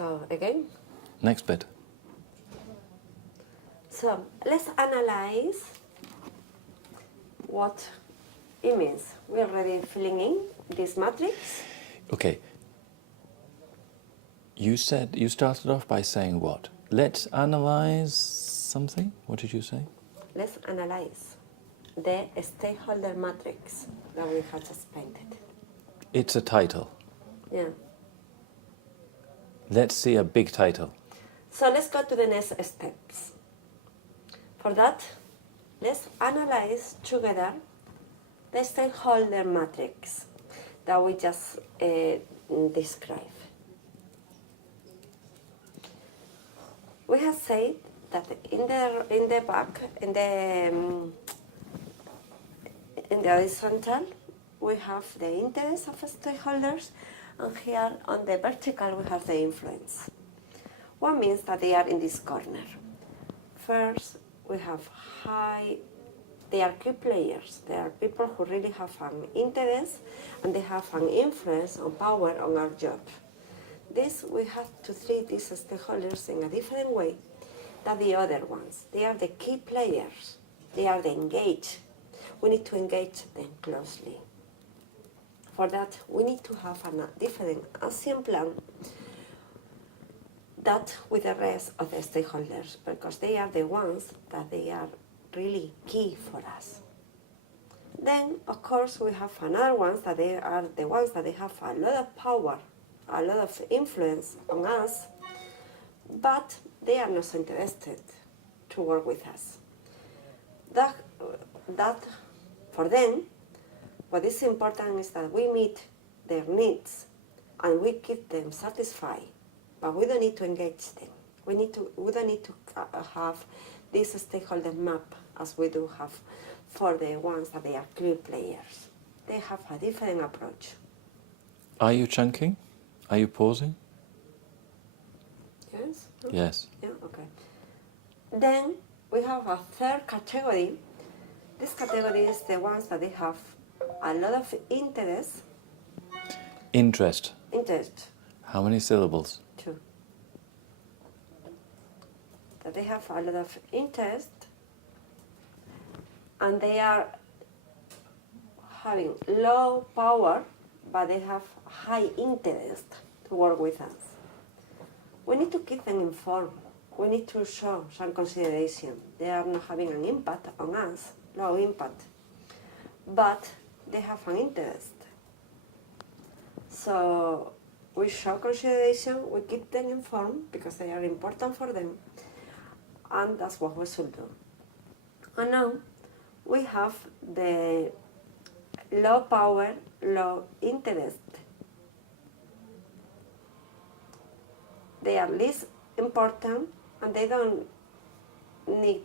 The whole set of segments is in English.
So, again. Next bit. So, let's analyze what it means. We're already filling in this matrix. Okay. You started off by saying what? Let's analyze something? What did you say? Let's analyze the stakeholder matrix that we have just painted. It's a title. Yeah. Let's see a big title. So let's go to the next steps. For that, let's analyze together the stakeholder matrix that we just described. We have said that in the back, in the horizontal, we have the interest of stakeholders, and here on the vertical we have the influence. What means that they are in this corner? First, we have they are key players. They are people who really have an interest and they have an influence and power on our job. This, we have to treat these stakeholders in a different way than the other ones. They are the key players. They are the engaged. We need to engage them closely. For that, we need to have a different action plan that with the rest of the stakeholders, because they are the ones that they are really key for us. Then, of course, we have another ones that they are the ones that they have a lot of power, a lot of influence on us, but they are not so interested to work with us. That for them, what is important is that we meet their needs and we keep them satisfied, but we don't need to engage them. We don't need to have this stakeholder map as we do have for the ones that they are key players. They have a different approach. Are you chunking? Are you pausing? Yes? Yes. Yeah, okay. Then we have a third category. This category is the ones that they have a lot of interest. Interest. Interest. How many syllables? 2. That they have a lot of interest and they are having low power, but they have high interest to work with us. We need to keep them informed. We need to show some consideration. They are not having an impact on us, low impact, but they have an interest. So we show consideration, we keep them informed because they are important for them, and that's what we should do. And now we have the low power, low interest. They are least important and they don't need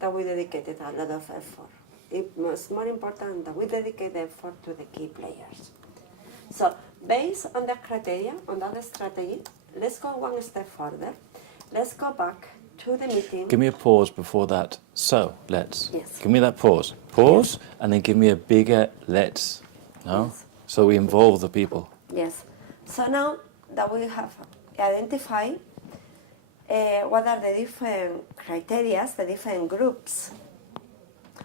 that we dedicated a lot of effort. It's more important that we dedicate the effort to the key players. So based on the criteria, on that strategy, let's go one step further. Let's go back to the meeting. Give me a pause before that. So, let's. Yes. Give me that pause. Pause, Yes. and then give me a bigger let's. No? Yes. So we involve the people. Yes. So now that we have identified what are the different criteria, the different groups,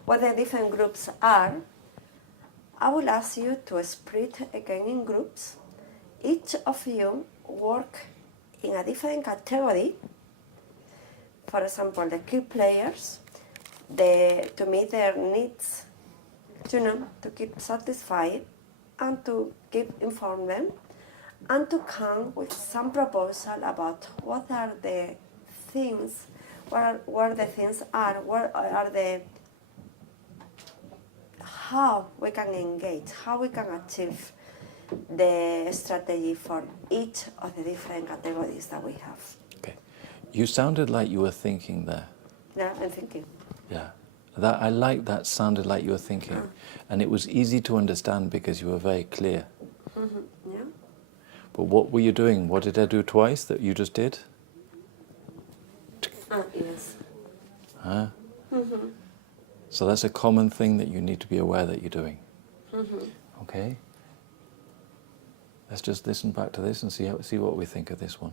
what the different groups are, I will ask you to split again in groups. Each of you work in a different category. For example, the key players, to meet their needs, to keep satisfied and to keep inform them, and to come with some proposal about what are the things, where the things are, how we can engage, how we can achieve the strategy for each of the different categories that we have. Okay. You sounded like you were thinking there. Yeah, I'm thinking. Yeah. I like that sounded like you were thinking. And it was easy to understand because you were very clear. Mm-hmm. Yeah. But what were you doing? What did I do twice that you just did? Yes. Huh? Mm-hmm. So that's a common thing that you need to be aware that you're doing. Mm-hmm. Okay? Let's just listen back to this and see what we think of this one.